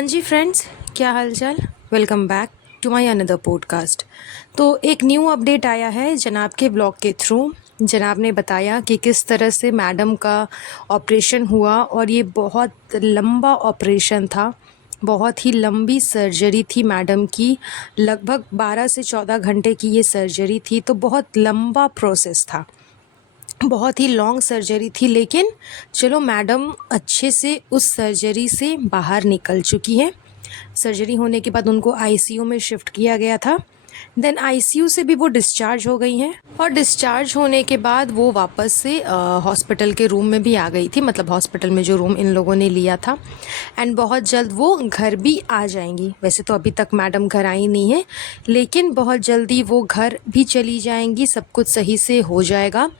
हाँ जी फ्रेंड्स, क्या हाल चाल। Welcome back to my another podcast. तो एक न्यू अपडेट आया है जनाब के ब्लॉग के थ्रू। जनाब ने बताया कि किस तरह से मैडम का ऑपरेशन हुआ और ये बहुत लंबा ऑपरेशन था। बहुत ही लंबी सर्जरी थी मैडम की, लगभग 12 से 14 घंटे की ये सर्जरी थी। तो बहुत लंबा प्रोसेस था, बहुत ही लॉन्ग सर्जरी थी, लेकिन चलो मैडम अच्छे से उस सर्जरी से बाहर निकल चुकी है। सर्जरी होने के बाद उनको आईसीयू में शिफ्ट किया गया था। देन आईसीयू से भी वो डिस्चार्ज हो गई हैं और डिस्चार्ज होने के बाद वो वापस से हॉस्पिटल के रूम में भी आ गई थी, मतलब हॉस्पिटल में जो रूम इन लोगों ने लिया था। एंड बहुत जल्द वो घर भी आ जाएंगी। वैसे तो अभी तक मैडम घर आई नहीं है, लेकिन बहुत जल्दी वो घर भी चली जाएंगी, सब कुछ सही से हो जाएगा।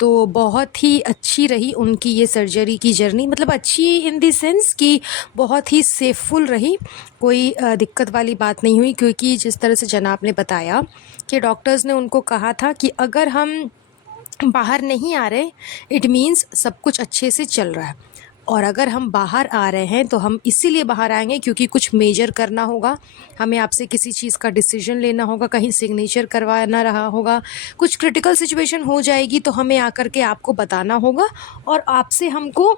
तो बहुत ही अच्छी रही उनकी ये सर्जरी की जर्नी, मतलब अच्छी इन द सेंस कि बहुत ही सेफुल रही। कोई दिक्कत वाली बात नहीं हुई, क्योंकि जिस तरह से जनाब ने बताया कि डॉक्टर्स ने उनको कहा था कि अगर हम बाहर नहीं आ रहे, इट मीन्स सब कुछ अच्छे से चल रहा है, और अगर हम बाहर आ रहे हैं तो हम इसीलिए बाहर आएंगे क्योंकि कुछ मेजर करना होगा, हमें आपसे किसी चीज़ का डिसीजन लेना होगा, कहीं सिग्नेचर करवाना रहा होगा, कुछ क्रिटिकल सिचुएशन हो जाएगी तो हमें आकर के आपको बताना होगा और आपसे हमको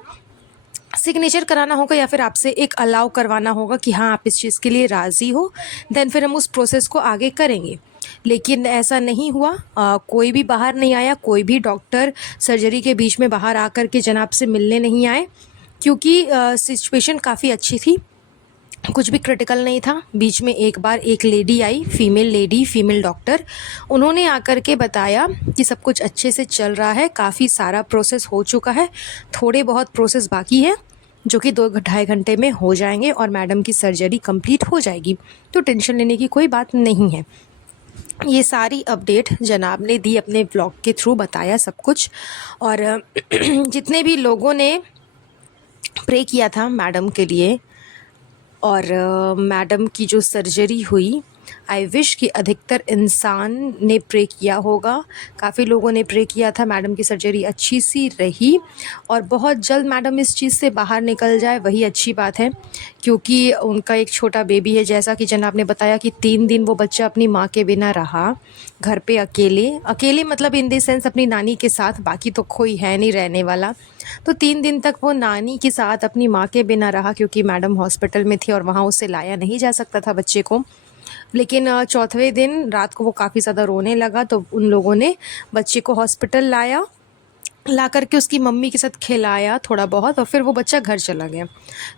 सिग्नेचर कराना होगा या फिर आपसे एक अलाउ करवाना होगा कि हाँ आप इस चीज़ के लिए राज़ी हो। देन फिर हम उस प्रोसेस को आगे करेंगे। लेकिन ऐसा नहीं हुआ, कोई भी बाहर नहीं आया, कोई भी डॉक्टर सर्जरी के बीच में बाहर आकर के जनाब से मिलने नहीं आए, क्योंकि सिचुएशन काफ़ी अच्छी थी, कुछ भी क्रिटिकल नहीं था। बीच में एक बार एक लेडी आई, फीमेल डॉक्टर, उन्होंने आकर के बताया कि सब कुछ अच्छे से चल रहा है, काफ़ी सारा प्रोसेस हो चुका है, थोड़े बहुत प्रोसेस बाकी है जो कि 2-2.5 घंटे में हो जाएंगे और मैडम की सर्जरी कंप्लीट हो जाएगी। तो टेंशन लेने की कोई बात नहीं है। ये सारी अपडेट जनाब ने दी, अपने ब्लॉग के थ्रू बताया सब कुछ। और जितने भी लोगों ने प्रे किया था मैडम के लिए और मैडम की जो सर्जरी हुई, आई विश कि अधिकतर इंसान ने प्रे किया होगा। काफ़ी लोगों ने प्रे किया था मैडम की सर्जरी अच्छी सी रही और बहुत जल्द मैडम इस चीज़ से बाहर निकल जाए, वही अच्छी बात है। क्योंकि उनका एक छोटा बेबी है, जैसा कि जनाब ने बताया कि 3 दिन वो बच्चा अपनी माँ के बिना रहा, घर पे अकेले अकेले, मतलब इन द सेंस अपनी नानी के साथ, बाकी तो कोई है नहीं रहने वाला। तो 3 दिन तक वो नानी के साथ अपनी माँ के बिना रहा, क्योंकि मैडम हॉस्पिटल में थी और वहाँ उसे लाया नहीं जा सकता था बच्चे को। लेकिन चौथे दिन रात को वो काफ़ी ज़्यादा रोने लगा, तो उन लोगों ने बच्चे को हॉस्पिटल लाया, ला करके उसकी मम्मी के साथ खिलाया थोड़ा बहुत, और फिर वो बच्चा घर चला गया।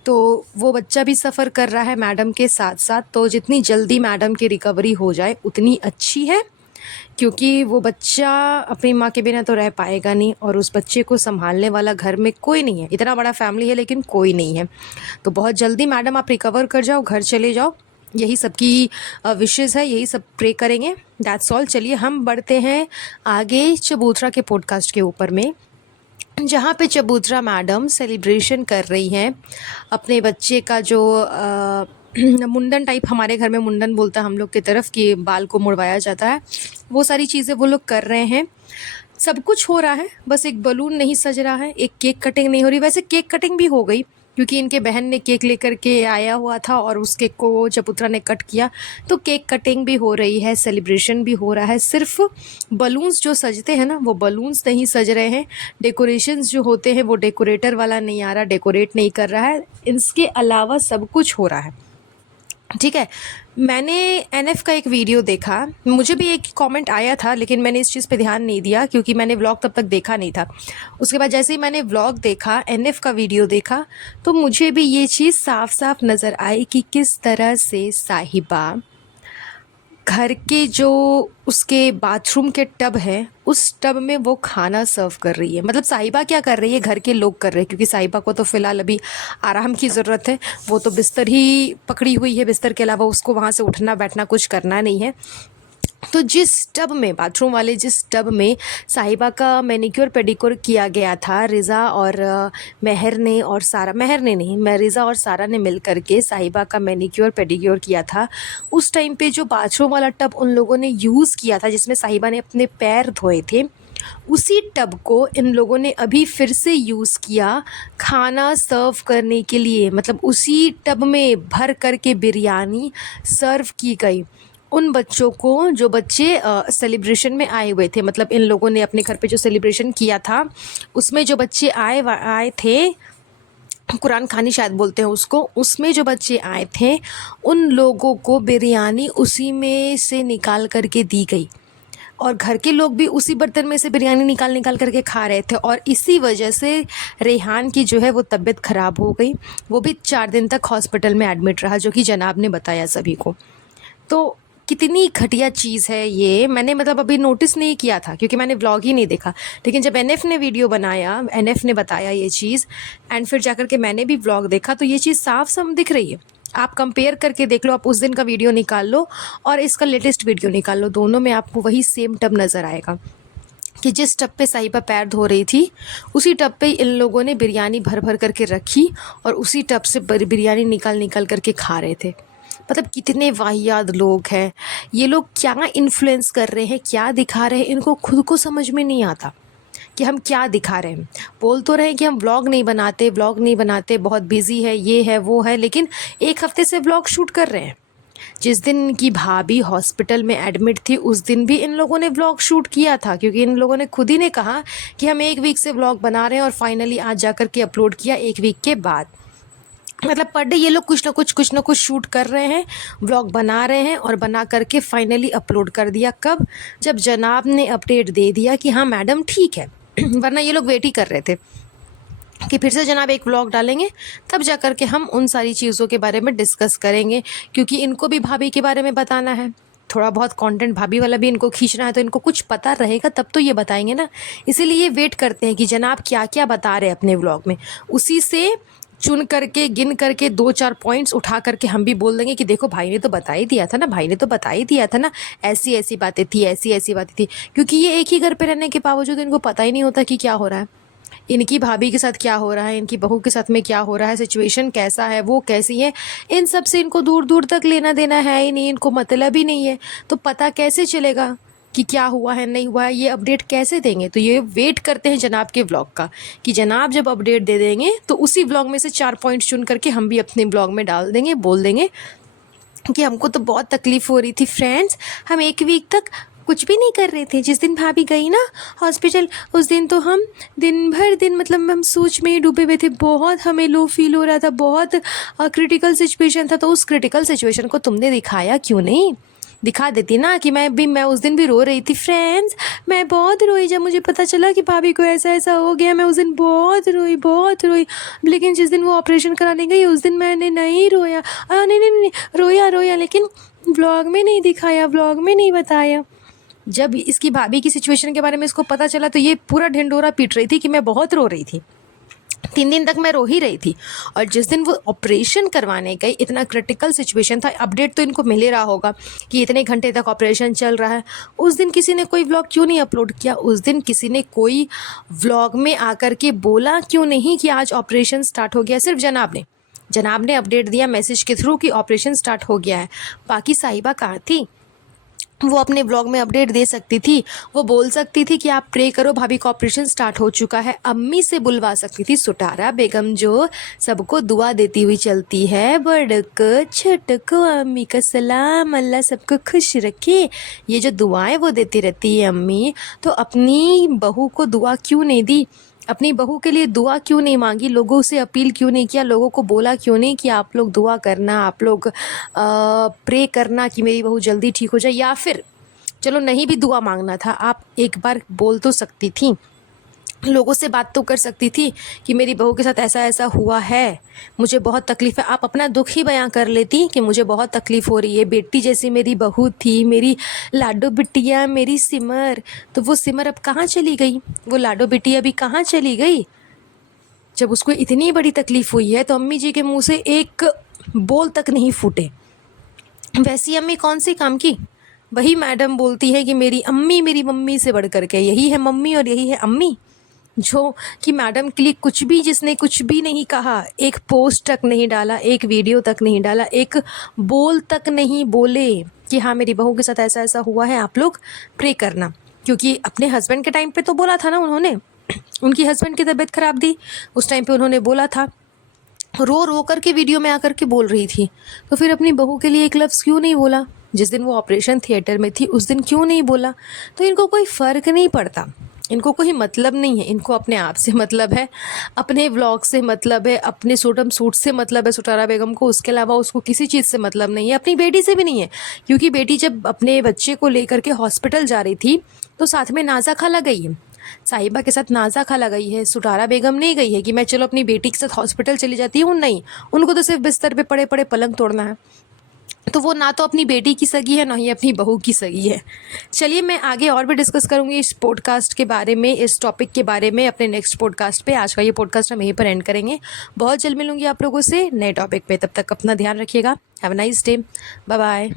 तो वो बच्चा भी सफ़र कर रहा है मैडम के साथ साथ। तो जितनी जल्दी मैडम की रिकवरी हो जाए उतनी अच्छी है, क्योंकि वो बच्चा अपनी माँ के बिना तो रह पाएगा नहीं और उस बच्चे को संभालने वाला घर में कोई नहीं है। इतना बड़ा फैमिली है लेकिन कोई नहीं है। तो बहुत जल्दी मैडम आप रिकवर कर जाओ, घर चले जाओ, यही सबकी विशेज़ है, यही सब प्रे करेंगे। That's all. चलिए हम बढ़ते हैं आगे चबूतरा के पॉडकास्ट के ऊपर में, जहाँ पे चबूतरा मैडम सेलिब्रेशन कर रही हैं अपने बच्चे का, जो मुंडन टाइप, हमारे घर में मुंडन बोलता है हम लोग की तरफ, कि बाल को मुड़वाया जाता है, वो सारी चीज़ें वो लोग कर रहे हैं। सब कुछ हो रहा है, बस एक बलून नहीं सज रहा है, एक केक कटिंग नहीं हो रही। वैसे केक कटिंग भी हो गई, क्योंकि इनके बहन ने केक लेकर के आया हुआ था और उस केक को चबूतरा ने कट किया। तो केक कटिंग भी हो रही है, सेलिब्रेशन भी हो रहा है। सिर्फ बलून्स जो सजते हैं ना, वो बलून्स नहीं सज रहे हैं। डेकोरेशंस जो होते हैं वो डेकोरेटर वाला नहीं आ रहा, डेकोरेट नहीं कर रहा है। इसके अलावा सब कुछ हो रहा है, ठीक है। मैंने एनएफ का एक वीडियो देखा, मुझे भी एक कमेंट आया था, लेकिन मैंने इस चीज़ पे ध्यान नहीं दिया क्योंकि मैंने व्लॉग तब तक देखा नहीं था। उसके बाद जैसे ही मैंने व्लॉग देखा, एनएफ का वीडियो देखा, तो मुझे भी ये चीज़ साफ साफ नज़र आई कि किस तरह से साहिबा घर के जो उसके बाथरूम के टब है, उस टब में वो खाना सर्व कर रही है। मतलब साहिबा क्या कर रही है, घर के लोग कर रहे हैं, क्योंकि साहिबा को तो फ़िलहाल अभी आराम की ज़रूरत है। वो तो बिस्तर ही पकड़ी हुई है, बिस्तर के अलावा उसको वहाँ से उठना बैठना कुछ करना नहीं है। तो जिस टब में, बाथरूम वाले जिस टब में साहिबा का मैनिक्योर पेडिक्योर किया गया था, रिज़ा और महर ने और सारा, महर ने नहीं, मैं रिज़ा और सारा ने मिल करके साहिबा का मैनिक्योर पेडिक्योर किया था। उस टाइम पे जो बाथरूम वाला टब उन लोगों ने यूज़ किया था, जिसमें साहिबा ने अपने पैर धोए थे, उसी टब को इन लोगों ने अभी फिर से यूज़ किया खाना सर्व करने के लिए। मतलब उसी टब में भर कर के बिरयानी सर्व की गई उन बच्चों को जो बच्चे सेलिब्रेशन में आए हुए थे। मतलब इन लोगों ने अपने घर पे जो सेलिब्रेशन किया था उसमें जो बच्चे आए थे, कुरान खानी शायद बोलते हैं उसको, उसमें जो बच्चे आए थे उन लोगों को बिरयानी उसी में से निकाल करके दी गई और घर के लोग भी उसी बर्तन में से बिरयानी निकाल निकाल करके खा रहे थे। और इसी वजह से रेहान की जो है वो तबीयत ख़राब हो गई। वो भी 4 दिन तक हॉस्पिटल में एडमिट रहा, जो कि जनाब ने बताया सभी को। तो कितनी घटिया चीज़ है ये। मैंने मतलब अभी नोटिस नहीं किया था क्योंकि मैंने व्लॉग ही नहीं देखा, लेकिन जब एनएफ ने वीडियो बनाया, एनएफ ने बताया ये चीज़, एंड फिर जाकर के मैंने भी व्लॉग देखा, तो ये चीज़ साफ साफ दिख रही है। आप कंपेयर करके देख लो, आप उस दिन का वीडियो निकाल लो और इसका लेटेस्ट वीडियो निकाल लो, दोनों में आपको वही सेम टब नज़र आएगा कि जिस टब पे साहिबा पैर धो रही थी उसी टब पे इन लोगों ने बिरयानी भर भर करके रखी और उसी टब से बिरयानी निकाल निकाल करके खा रहे थे। मतलब कितने वाहियात लोग हैं ये लोग, क्या इन्फ्लुएंस कर रहे हैं, क्या दिखा रहे हैं, इनको खुद को समझ में नहीं आता कि हम क्या दिखा रहे हैं। बोल तो रहे हैं कि हम व्लॉग नहीं बनाते, बहुत बिजी है, ये है वो है, लेकिन एक हफ्ते से व्लॉग शूट कर रहे हैं। जिस दिन की भाभी हॉस्पिटल में एडमिट थी उस दिन भी इन लोगों ने व्लॉग शूट किया था, क्योंकि इन लोगों ने खुद ही ने कहा कि हम 1 वीक से व्लॉग बना रहे हैं और फाइनली आज जाकर के अपलोड किया 1 वीक के बाद। मतलब पर डे ये लोग कुछ ना कुछ शूट कर रहे हैं, व्लॉग बना रहे हैं और बना करके फाइनली अपलोड कर दिया। कब? जब जनाब ने अपडेट दे दिया कि हाँ मैडम ठीक है। वरना ये लोग वेट ही कर रहे थे कि फिर से जनाब एक व्लॉग डालेंगे, तब जा कर के हम उन सारी चीज़ों के बारे में डिस्कस करेंगे, क्योंकि इनको भी भाभी के बारे में बताना है। थोड़ा बहुत कंटेंट भाभी वाला भी इनको खींचना है, तो इनको कुछ पता रहेगा तब तो ये बताएंगे ना। इसीलिए ये वेट करते हैं कि जनाब क्या क्या बता रहे हैं अपने व्लॉग में, उसी से चुन करके गिन करके 2-4 पॉइंट्स उठा करके हम भी बोल देंगे कि देखो भाई ने तो बता ही दिया था ना, ऐसी ऐसी बातें थी, ऐसी ऐसी बातें थी। क्योंकि ये एक ही घर पे रहने के बावजूद इनको पता ही नहीं होता कि क्या हो रहा है, इनकी भाभी के साथ क्या हो रहा है, इनकी बहू के साथ में क्या हो रहा है, सिचुएशन कैसा है, वो कैसी है, इन सब से इनको दूर दूर तक लेना देना है ही नहीं, इनको मतलब ही नहीं है। तो पता कैसे चलेगा कि क्या हुआ है नहीं हुआ है, ये अपडेट कैसे देंगे? तो ये वेट करते हैं जनाब के व्लॉग का कि जनाब जब अपडेट दे देंगे तो उसी व्लॉग में से 4 पॉइंट चुन करके हम भी अपने व्लॉग में डाल देंगे, बोल देंगे कि हमको तो बहुत तकलीफ़ हो रही थी फ्रेंड्स, हम 1 वीक तक कुछ भी नहीं कर रहे थे। जिस दिन भाभी गई ना हॉस्पिटल, उस दिन तो हम दिन भर दिन मतलब हम सोच में ही डूबे हुए थे, बहुत हमें लो फील हो रहा था, बहुत क्रिटिकल सिचुएशन था। तो उस क्रिटिकल सिचुएशन को तुमने दिखाया क्यों नहीं? दिखा देती ना कि मैं उस दिन भी रो रही थी फ्रेंड्स, मैं बहुत रोई जब मुझे पता चला कि भाभी को ऐसा ऐसा हो गया। मैं उस दिन बहुत रोई, लेकिन जिस दिन वो ऑपरेशन कराने गई उस दिन मैंने नहीं रोया। नहीं, रोया, लेकिन व्लॉग में नहीं दिखाया, व्लॉग में नहीं बताया। जब इसकी भाभी की सिचुएशन के बारे में इसको पता चला तो ये पूरा ढिंडोरा पीट रही थी कि मैं बहुत रो रही थी, 3 दिन तक मैं रो ही रही थी। और जिस दिन वो ऑपरेशन करवाने गई, इतना क्रिटिकल सिचुएशन था, अपडेट तो इनको मिल ही रहा होगा कि इतने घंटे तक ऑपरेशन चल रहा है। उस दिन किसी ने कोई व्लॉग क्यों नहीं अपलोड किया? उस दिन किसी ने कोई व्लॉग में आकर के बोला क्यों नहीं कि आज ऑपरेशन स्टार्ट हो गया? सिर्फ जनाब ने अपडेट दिया मैसेज के थ्रू कि ऑपरेशन स्टार्ट हो गया है। बाकी साहिबा कहाँ थी? वो अपने व्लॉग में अपडेट दे सकती थी, वो बोल सकती थी कि आप प्रे करो, भाभी का ऑपरेशन स्टार्ट हो चुका है। अम्मी से बुलवा सकती थी, सुटारा बेगम जो सबको दुआ देती हुई चलती है, बड़ को छोट को अम्मी का सलाम, अल्लाह सबको खुश रखे, ये जो दुआएं वो देती रहती है अम्मी, तो अपनी बहू को दुआ क्यों नहीं दी? अपनी बहू के लिए दुआ क्यों नहीं मांगी? लोगों से अपील क्यों नहीं किया? लोगों को बोला क्यों नहीं कि आप लोग दुआ करना, आप लोग प्रे करना कि मेरी बहू जल्दी ठीक हो जाए? या फिर चलो नहीं भी दुआ मांगना था, आप एक बार बोल तो सकती थी, लोगों से बात तो कर सकती थी कि मेरी बहू के साथ ऐसा ऐसा हुआ है, मुझे बहुत तकलीफ़ है। आप अपना दुख ही बयां कर लेती कि मुझे बहुत तकलीफ़ हो रही है, बेटी जैसी मेरी बहू थी, मेरी लाडो बिटिया, मेरी सिमर। तो वो सिमर अब कहाँ चली गई? वो लाडो बिटिया अभी कहाँ चली गई? जब उसको इतनी बड़ी तकलीफ़ हुई है तो अम्मी जी के मुँह से एक बोल तक नहीं फूटे। वैसी अम्मी कौन सी काम की? वही मैडम बोलती है कि मेरी अम्मी मेरी मम्मी से बढ़ कर के, यही है मम्मी और यही है अम्मी, जो कि मैडम के लिए कुछ भी, जिसने कुछ भी नहीं कहा, एक पोस्ट तक नहीं डाला, एक वीडियो तक नहीं डाला, एक बोल तक नहीं बोले कि हाँ मेरी बहू के साथ ऐसा ऐसा हुआ है, आप लोग प्रे करना। क्योंकि अपने हस्बैंड के टाइम पे तो बोला था ना उन्होंने, उनकी हस्बैंड की तबीयत ख़राब थी, उस टाइम पे उन्होंने बोला था, रो रो कर के वीडियो में आकर के बोल रही थी। तो फिर अपनी बहू के लिए एक लफ्ज़ क्यों नहीं बोला? जिस दिन वो ऑपरेशन थिएटर में थी उस दिन क्यों नहीं बोला? तो इनको कोई फ़र्क नहीं पड़ता, इनको कोई मतलब नहीं है, इनको अपने आप से मतलब है, अपने व्लॉग से मतलब है, अपने सोटम सूट से मतलब है सुटारा बेगम को, उसके अलावा उसको किसी चीज़ से मतलब नहीं है, अपनी बेटी से भी नहीं है। क्योंकि बेटी जब अपने बच्चे को लेकर के हॉस्पिटल जा रही थी तो साथ में नाज़ा खाला गई है, साहिबा के साथ नाज़ा खाला गई है, सुटारा बेगम नहीं गई है कि मैं चलो अपनी बेटी के साथ हॉस्पिटल चली जाती हूँ, नहीं, उनको तो सिर्फ बिस्तर पे पड़े पड़े पलंग तोड़ना है। तो वो ना तो अपनी बेटी की सगी है, ना ही अपनी बहू की सगी है। चलिए, मैं आगे और भी डिस्कस करूँगी इस पॉडकास्ट के बारे में, इस टॉपिक के बारे में अपने नेक्स्ट पॉडकास्ट पे। आज का ये पॉडकास्ट हम यहीं पर एंड करेंगे। बहुत जल्द मिलूंगी आप लोगों से नए टॉपिक पे, तब तक अपना ध्यान रखिएगा। Have a nice day, bye bye.